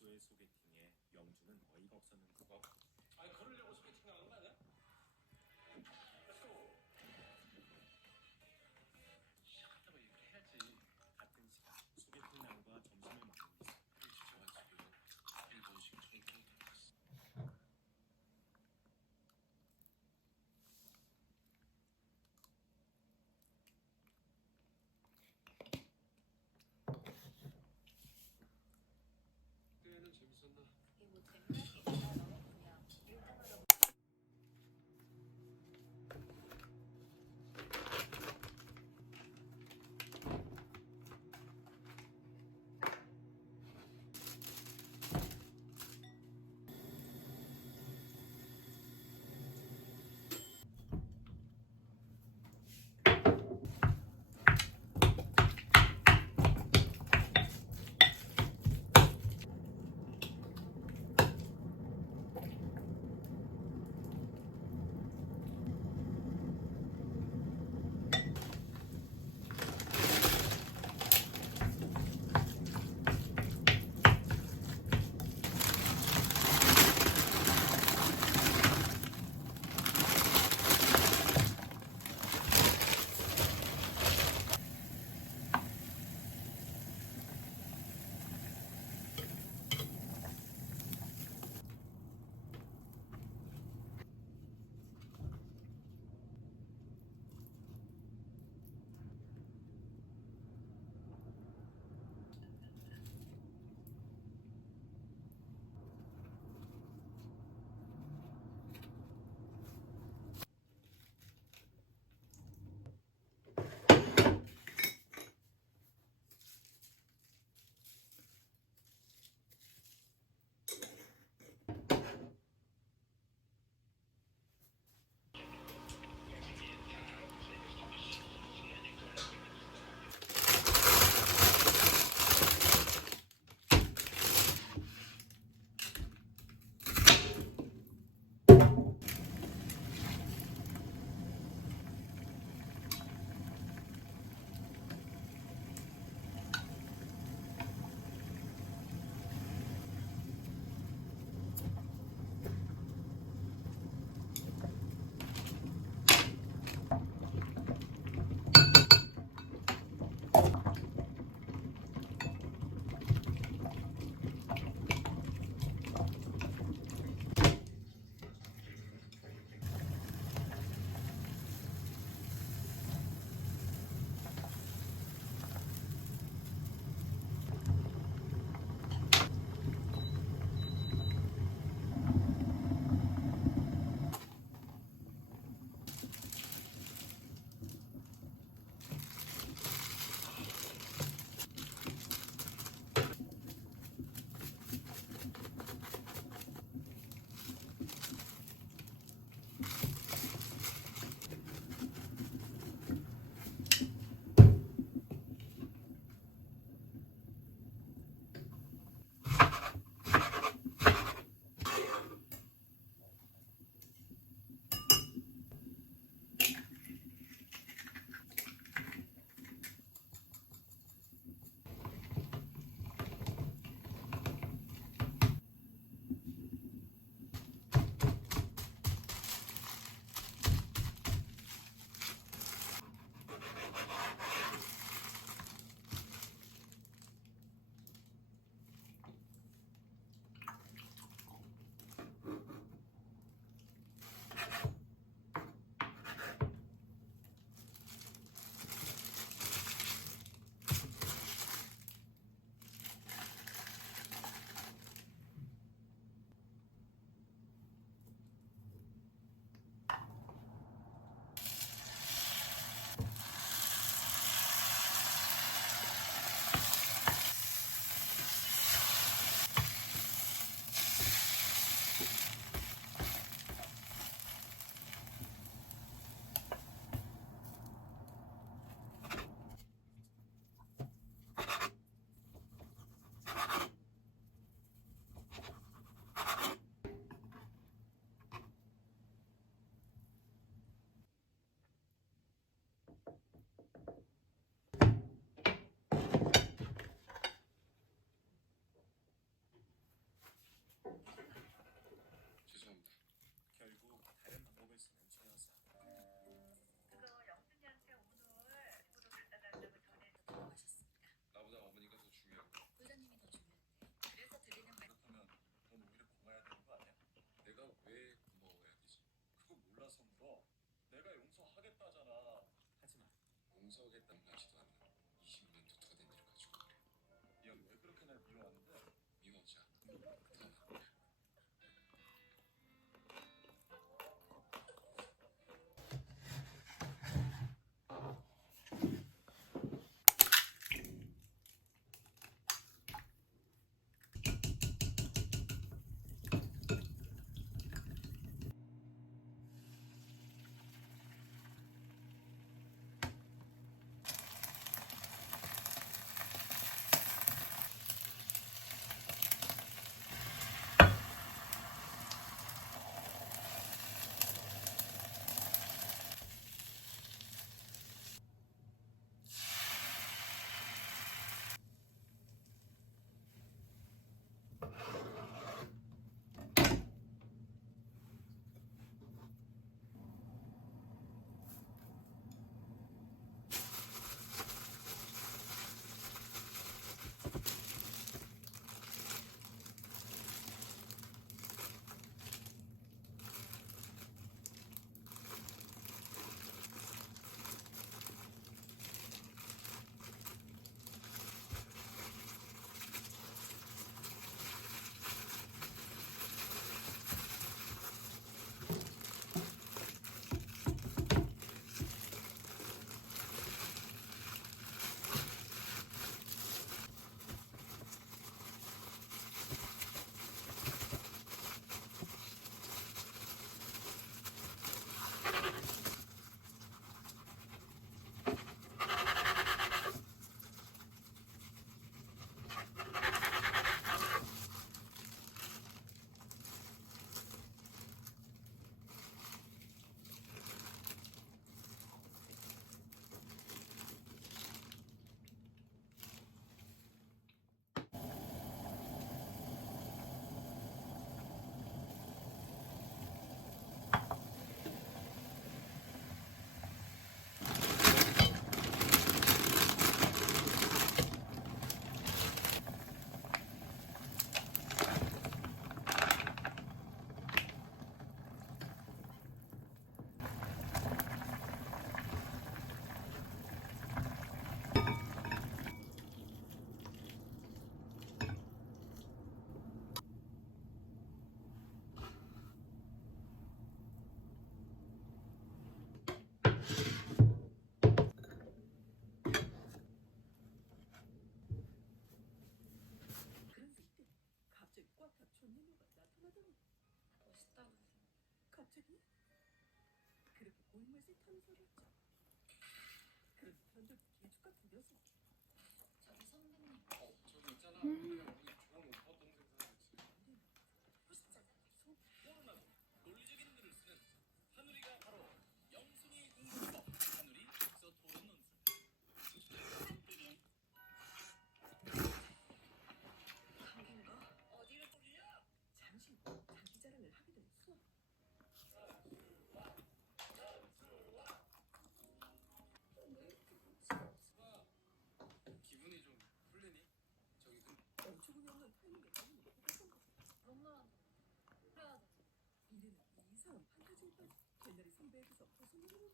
미소의 소개팅에 영주는 어이가 없었는데 그거? 아니 그러려고 소개팅 나가는 거 아니야? 렛츠고. 시작한다고 얘기를 해야지. 같은 시간 소개팅 남과 점심을 먹고 있었다. 우리 주저한 집으로 일본식 정통이 들어갔어. 그때는 재밌었나? 이게 뭐 재밌는 게 있나? 너무 그냥 일 때마다 갑자기? 그렇게 고인물질 타는 소리 했죠. 그런 편도 개죽 같은 녀석. 저기 선배님. 저기 있잖아. 우리 좋은 오빠 동생 사귀었지. 오로나도 논리적인 눈을 쓰는 한우리가 바로 영순이 공부법 한우리 독서 토론 논술. 한필이. 한인가? 어디를 돌려? 잠시 자기 자랑을 하기도 했어. 기분이 좀 풀리니? 저기 어처구니 없는 타이밍에 너무 못했던 거. 그런 말 한다. 그래야 돼. 이래는 이상한 판타지에 빠져. 옛날에 선배에게서 벗어나는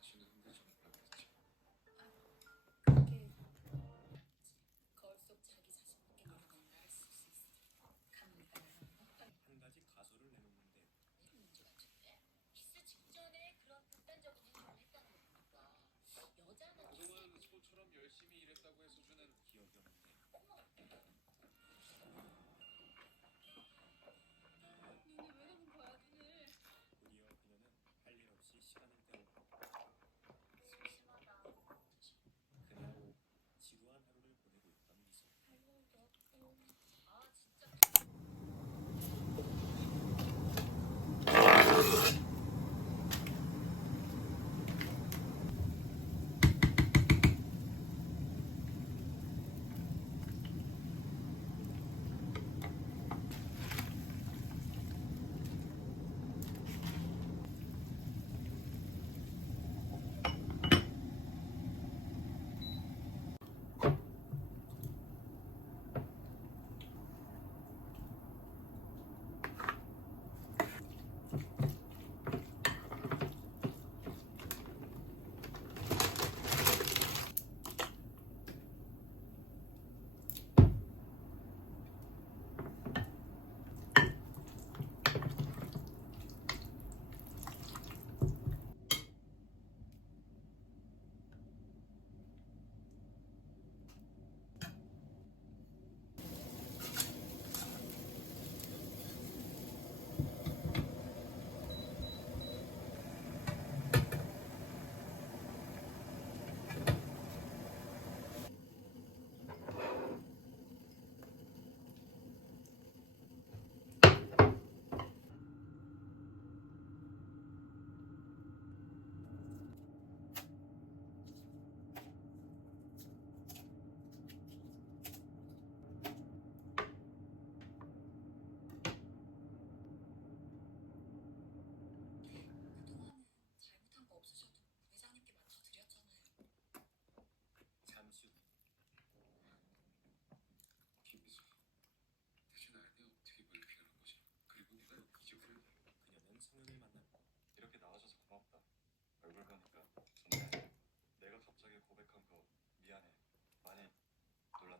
지는 근데 좀 그렇겠지. 그게 거울 속 자기 자신밖에 모르는 나를 쓸 수 있어. 갑니까? 한 가지 가설을 내놓는데 이런 문제 같은데. 키스 직전에 그런 극단적인 행동을 했다는 거 보니까 여자는 그동안 소처럼 열심히 일했다고 해서 주는 기억이 없는데 어머. 눈이 왜 나는 거야 눈을. 곧이어 그녀는 할 일 없이 시간을 때우고 심심하다. 그냥 지루한 하루를 보내고 있던 미소. 할 일도 없고. 아 진짜.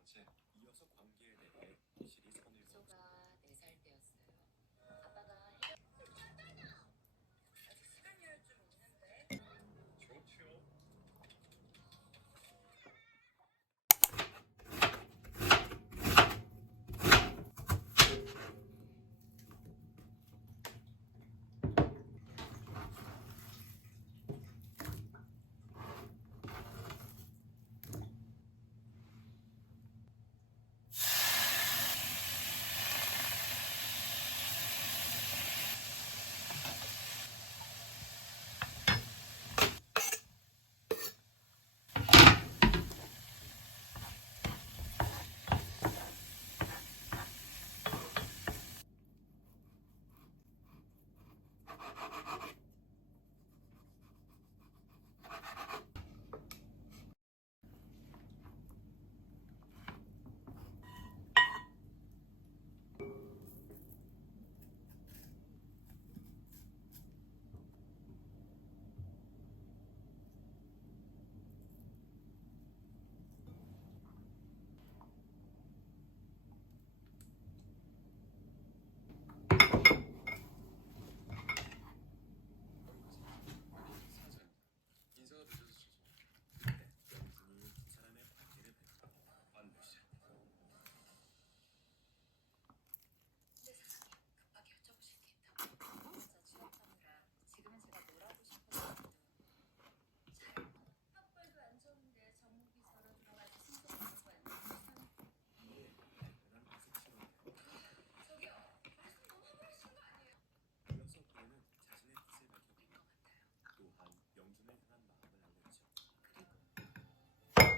번째, 이어서 관계에 대해 확실히 선을 소가 4살 때였어요. 아빠가 아직 시간이 할 줄 모르는데. 좋죠. 사장, 인사가 늦어지시죠? 영순이 두 사람의 관계를 반드시. 근데 사장님, 급하게 여쭤보실 게 있다고. 저 취업하느라 지금은 제가 뭘 하고 싶어서 해도 잘 학벌도 안 좋은데 정무비서로 들어가서 승소 받고 앉는 이에 발끈한 미소치로 저기요, 말씀 너무 하시는 거 아니에요? 이어서 그는 자신의 뜻을 밝혔고 것 같아요. 또한 영준을 향한 마음을 알렸죠. 옆에서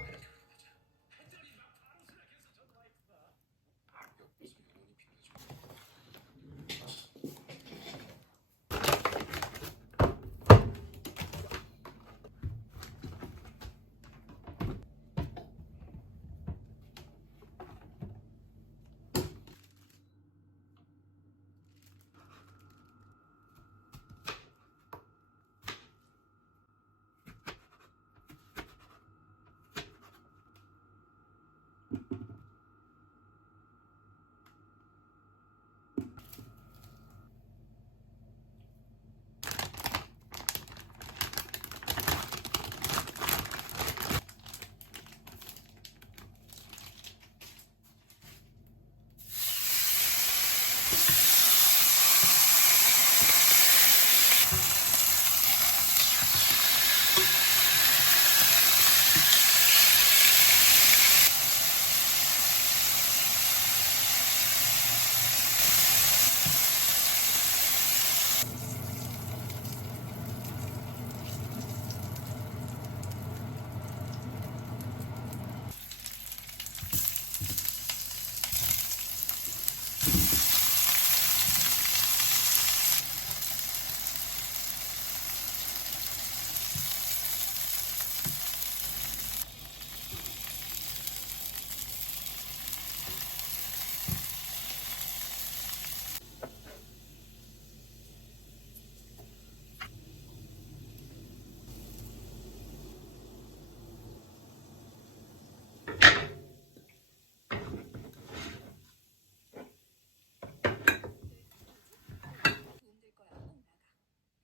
영원히 빛나죠. 도움될 거야. 꼭 나가.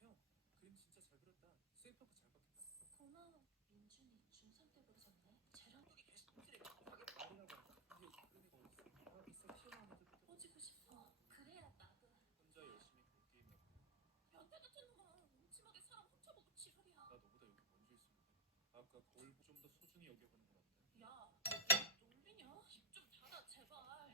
형, 그림 진짜 잘 그렸다. 수행평가 잘 받겠다. 고마워. 민준이 중3 때 그러셨네. 쟤랑 계속 꿈틀에 급하게 말이라고 하니까 이게 그런 애가 어딨어. 아, 있어. 튀어나온 애들도 퍼지고 싶어. 그래야 나도. 혼자 열심히 본 게임하고. 변태 같은 놈아. 음침하게 사람 훔쳐보고 지랄이야. 나 너보다 여기 먼저 있었는데. 아까 거울 좀 더 소중히 여겨보는 건 어때? 야, 놀리냐? 입 좀 닫아, 제발.